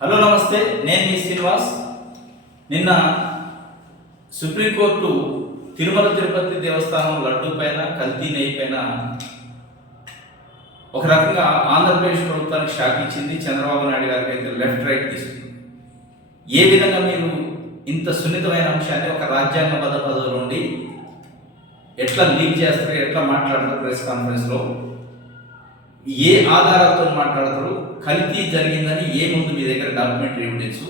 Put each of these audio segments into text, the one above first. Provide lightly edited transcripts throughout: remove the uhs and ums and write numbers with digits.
Hello నమస్తే, నేను మీ శ్రీనివాస్. నిన్న సుప్రీంకోర్టు తిరుమల తిరుపతి దేవస్థానం లడ్డు పైన కల్తీ నెయ్యి పైన ఒక రకంగా ఆంధ్రప్రదేశ్ ప్రభుత్వానికి షాక్ ఇచ్చింది. చంద్రబాబు నాయుడు గారికి అయితే లెఫ్ట్ రైట్ తీసుకుంది. ఏ విధంగా మీరు ఇంత సున్నితమైన అంశాన్ని ఒక రాజ్యాంగబద్ధ పదవి నుండి ఎట్లా లీక్ చేస్తారు, ఎట్లా మాట్లాడతారు, ప్రెస్ కాన్ఫరెన్స్లో ఏ ఆధారాలతో మాట్లాడతారు, కల్తీ జరిగిందని ఏ ముందు మీ దగ్గర డాక్యుమెంటరీ ఎవిడెన్స్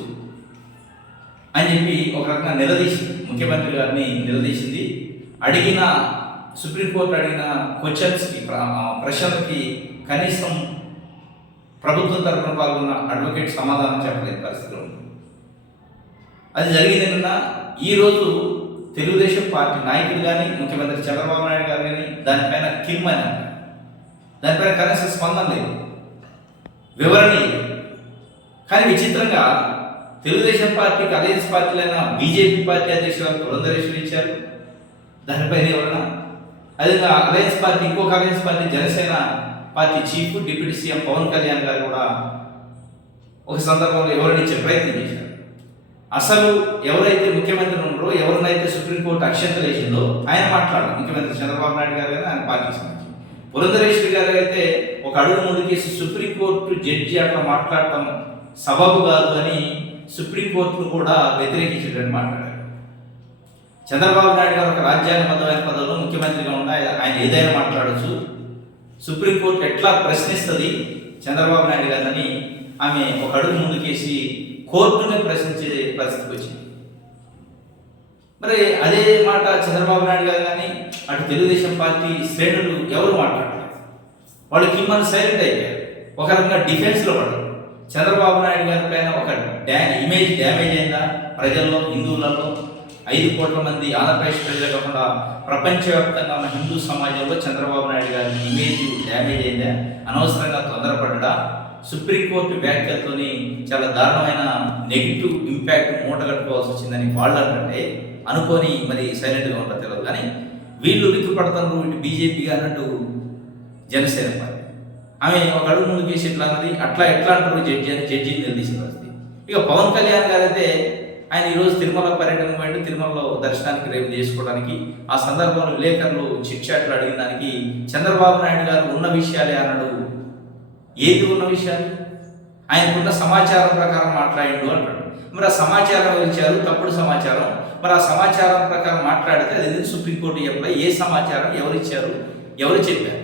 అని చెప్పి ఒక రకంగా నిలదీసింది. ముఖ్యమంత్రి గారిని నిలదీసింది. అడిగిన సుప్రీంకోర్టు అడిగిన క్వశ్చన్స్కి, ప్రశ్నలకి కనీసం ప్రభుత్వం తరఫున పాల్గొన్న అడ్వకేట్ సమాధానం చెప్పలేని పరిస్థితిలో ఉంది. అది జరిగిందన్న ఈరోజు తెలుగుదేశం పార్టీ నాయకులు కానీ, ముఖ్యమంత్రి చంద్రబాబు నాయుడు గారు కానీ దానిపైన కిమ్మని అన్నారు. దానిపైన కనీసం స్పందన లేదు, వివరణ లేదు. కానీ విచిత్రంగా తెలుగుదేశం పార్టీకి అలయన్స్ పార్టీలైన బీజేపీ పార్టీ అధ్యక్షులు పురంధరేశ్వరి ఇచ్చారు, దానిపైన వివరణ. అదేవిధంగా అలయన్స్ పార్టీ, ఇంకొక alliance party Janasena party chief deputy CM Pawan Kalyan garu కూడా ఒక సందర్భంలో వివరణ ఇచ్చే ప్రయత్నం చేశారు. అసలు ఎవరైతే ముఖ్యమంత్రి ఉన్నారో, ఎవరినైతే సుప్రీంకోర్టు అక్షంతలు వేసిందో ఆయన మాట్లాడారు. ముఖ్యమంత్రి చంద్రబాబు నాయుడు గారు కానీ ఆయన పార్టీకి సంబంధించి పురంధరేశ్వరి గారు అయితే ఒక అడుగు ముందుకేసి సుప్రీంకోర్టు జడ్జి అట్లా మాట్లాడటం సబబు కాదు అని సుప్రీంకోర్టును కూడా వ్యతిరేకించేటట్టు మాట్లాడారు. చంద్రబాబు నాయుడు గారు ఒక రాజ్యాంగబద్ధమైన పదవిలో ముఖ్యమంత్రిగా ఉన్న ఆయన ఏదైనా మాట్లాడచ్చు, సుప్రీంకోర్టు ఎట్లా ప్రశ్నిస్తుంది చంద్రబాబు నాయుడు గారిని ఆమె ఒక అడుగు ముందుకేసి కోర్టునే ప్రశ్నించే పరిస్థితికి వచ్చింది. మరి అదే మాట చంద్రబాబు నాయుడు గారు కానీ అటు తెలుగుదేశం పార్టీ శ్రేణులు ఎవరు మాట్లాడలేదు. వాళ్ళు కిమ్మని సైలెంట్ అయిపోయారు. ఒక రకంగా డిఫెన్స్లో పడ్డారు. చంద్రబాబు నాయుడు గారి పైన ఒక ఇమేజ్ డ్యామేజ్ అయిందా ప్రజల్లో, హిందువులలో? 5 కోట్ల మంది ఆంధ్రప్రదేశ్ ప్రజలు కాకుండా ప్రపంచవ్యాప్తంగా ఉన్న హిందూ సమాజంలో చంద్రబాబు నాయుడు గారి ఇమేజ్ డ్యామేజ్ అయిందా? అనవసరంగా తొందరపడ్డా? సుప్రీంకోర్టు వ్యాఖ్యలతోని చాలా దారుణమైన నెగిటివ్ ఇంపాక్ట్ మూటగట్టుకోవాల్సి వచ్చిందని వాళ్ళు అంటే అనుకొని మరి సైలెంట్గా ఉంటారు తెలియదు. కానీ వీళ్ళు ఉలిక్కి పడతారు, ఇటు బీజేపీ అన్నట్టు జనసేన పార్టీ ఆమె ఒక అడుగు ముందు కేసు ఎట్లా అన్నది, అట్లా ఎట్లా అంటారు జడ్జిని నిలదీసిన పరిస్థితి. ఇక పవన్ కళ్యాణ్ గారు అయితే ఆయన ఈరోజు తిరుమల పర్యటన పోయి తిరుమలలో దర్శనానికి రేపు చేసుకోవడానికి, ఆ సందర్భంలో విలేకరులు చిట్చాట్లు అడిగిన దానికి చంద్రబాబు నాయుడు గారు ఉన్న విషయాలే అన్నాడు. ఏది ఉన్న విషయాలు? ఆయనకున్న సమాచారం ప్రకారం మాట్లాడిండు అంటాడు. మరి ఆ సమాచారం ఇచ్చారు, తప్పుడు సమాచారం. మరి ఆ సమాచారం ప్రకారం మాట్లాడితే అది ఎందుకు సుప్రీంకోర్టు చెప్పలే? ఏ సమాచారం ఎవరు ఇచ్చారు, ఎవరు చెప్పారు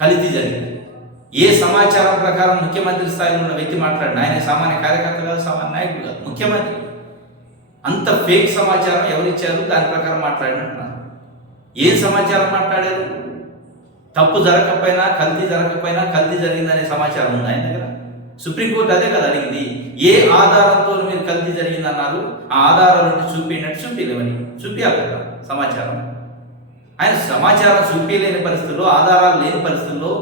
కల్తీ జరిగింది? ఏ సమాచారం ప్రకారం ముఖ్యమంత్రి స్థాయిలో ఉన్న వ్యక్తి మాట్లాడిన? ఆయన సామాన్య కార్యకర్త కాదు, సామాన్య నాయకుడు కాదు, ముఖ్యమంత్రి. అంత ఫేక్ సమాచారం ఎవరు ఇచ్చారు, దాని ప్రకారం మాట్లాడినట్టున్నారు. ఏ సమాచారం మాట్లాడారు? తప్పు జరగకపోయినా, కల్తీ జరగకపోయినా కల్తీ జరిగిందనే సమాచారం ఉంది ఆయన దగ్గర. సుప్రీంకోర్టు అదే కదా అడిగింది. ఏ ఆధారంతో మీరు కల్తీ జరిగిందన్నారు, ఆ ఆధారాలను చూపించినట్టు చూపించలేమని చూపించాలి కదా సమాచారం. ఆయన సమాచారం చూపించలేని పరిస్థితుల్లో, ఆధారాలు లేని పరిస్థితుల్లో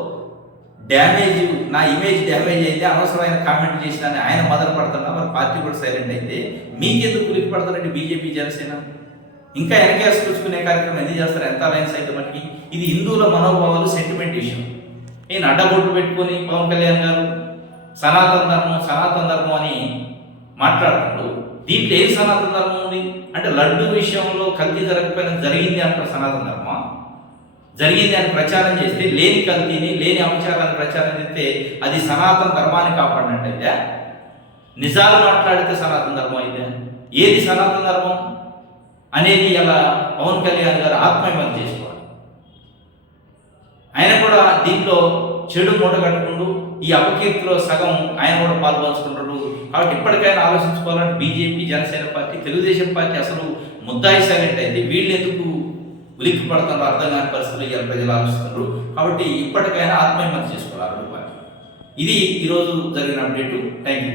డ్యామేజ్, నా ఇమేజ్ డ్యామేజ్ అయితే అనవసరమైన కామెంట్ చేసినా ఆయన మొదలు పడుతున్నా, మరి పార్టీ కూడా సైలెంట్ అయితే మీకెందుకు ఉలికి పడుతున్నట్టు బీజేపీ జనసేన ఇంకా వెనకేసుకొచ్చుకునే కార్యక్రమం ఎందుకు చేస్తారు? ఎంత అలయన్స్ అయితే మనకి ఇది హిందువుల మనోభావాలు, సెంటిమెంట్ విషయం. నేను అడ్డబొట్టు పెట్టుకొని పవన్ కళ్యాణ్ గారు సనాతన ధర్మం అని మాట్లాడుతున్నాడు. దీంట్లో ఏం సనాతన ధర్మం ఉంది అంటే లడ్డు విషయంలో కల్తీ జరగకపోయినా జరిగింది అంటారు సనాతన ధర్మం. జరిగింది అని ప్రచారం చేస్తే, లేని కల్తీని, లేని అంశాలను ప్రచారం చేస్తే అది సనాతన ధర్మాన్ని కాపాడినట్టయితే, నిజాలు మాట్లాడితే సనాతన ధర్మం అయితే ఏది సనాతన ధర్మం అనేది ఇలా పవన్ కళ్యాణ్ గారు ఆత్మవిమర్శ చేసుకోవాలి. ఆయన కూడా దీంట్లో చెడు మూట కట్టుకుంటూ ఈ అపకీర్తిలో సగం ఆయన కూడా పాల్పంచుకుంటాడు. కాబట్టి ఇప్పటికైనా ఆలోచించుకోవాలంటే BJP, Janasena party, Telugu Desam party అసలు ముద్దాయి సైలెంట్ అయితే వీళ్ళు ఎందుకు ఉలిక్కి పడుతున్నారో అర్థం కాని పరిస్థితులు ఇలా ప్రజలు ఆలోచిస్తున్నారు. కాబట్టి ఇప్పటికైనా ఆత్మవిమర్శ చేసుకోవాలి పార్టీ. ఇది ఈరోజు జరిగిన అప్డేటు. Thank you.